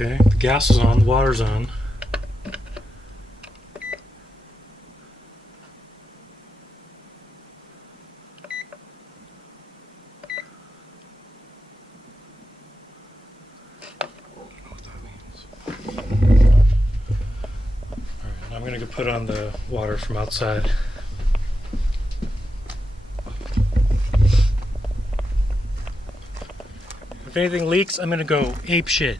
Okay, the gas is on, the water's on. I'm going to go put on the water from outside. If anything leaks, I'm going to go ape shit.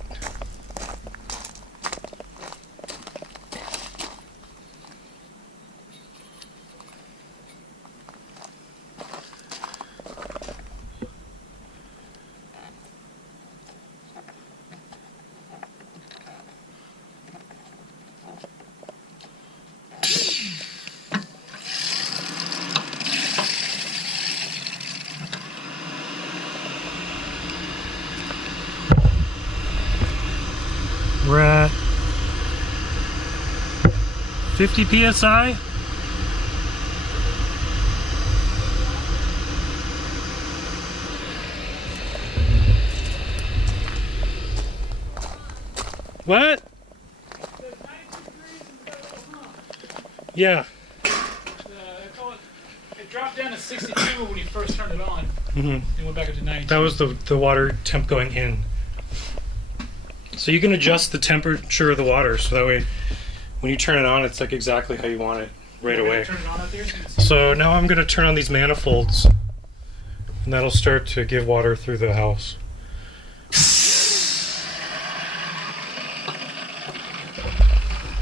We're at 50 psi. What? Yeah. It dropped down to 62 when you first turned it on. Mm-hmm. It went back up to 92. That was the water temp going in. So you can adjust the temperature of the water so that way when you turn it on it's like exactly how you want it right away. Turn it on out there so you can see. So now I'm going to turn on these manifolds and that'll start to give water through the house.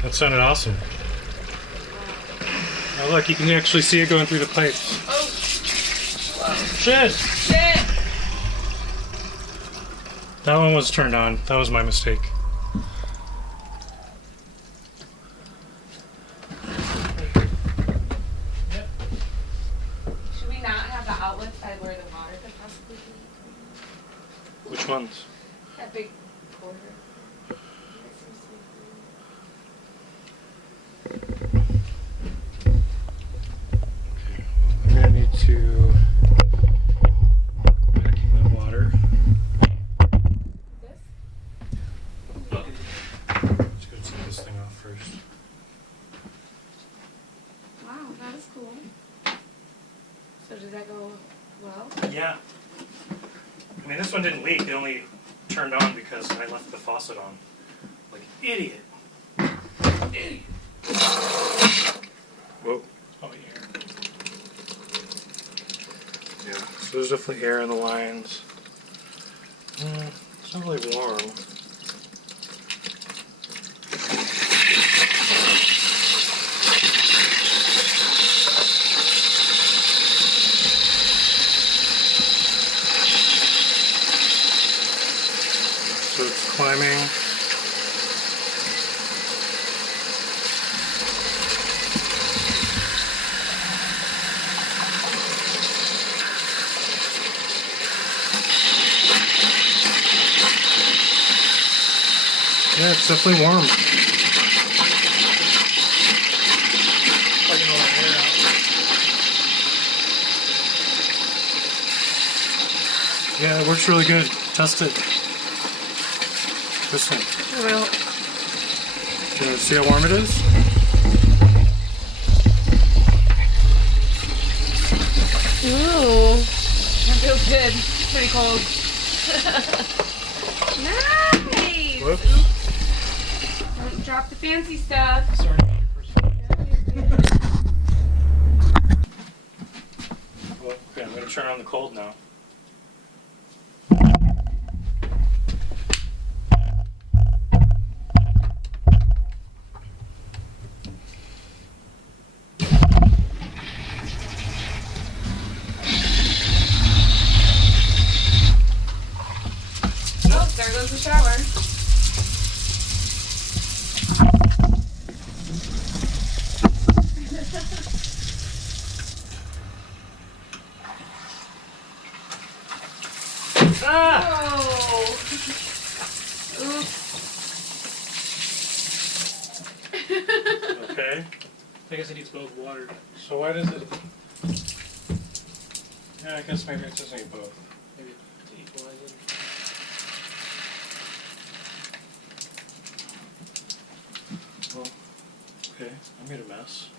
That sounded awesome. Oh look, you can actually see it going through the pipes. Oh. Wow. Shit! Shit! That one was turned on. That was my mistake. Yep. Should we not have the outlets by where the water could possibly be? Which ones? That big quarter. I'm gonna need to vacuum that water. This? Let's go take this thing off first. Wow, that is cool. So did that go well? Yeah. I mean, this one didn't leak. It only turned on because I left the faucet on. Like an idiot. Idiot. Whoa. Oh, yeah. Yeah. So there's definitely air in the lines. It's not really warm. So it's climbing. Yeah, it's definitely warm. Plugging all that air out. Yeah, it works really good. Test it. This one. Well, See how warm it is? ooh. That feels good. Pretty cold. Nice! Whoops. Don't drop the fancy stuff. Sorry. Well, okay, I'm going to turn on the cold now. Oh, there goes the shower. Ah! Oh. Oops. Okay. I guess it needs both water. So why does it... Yeah, I guess maybe it doesn't need both. Maybe to equalize it. Okay, I made a mess.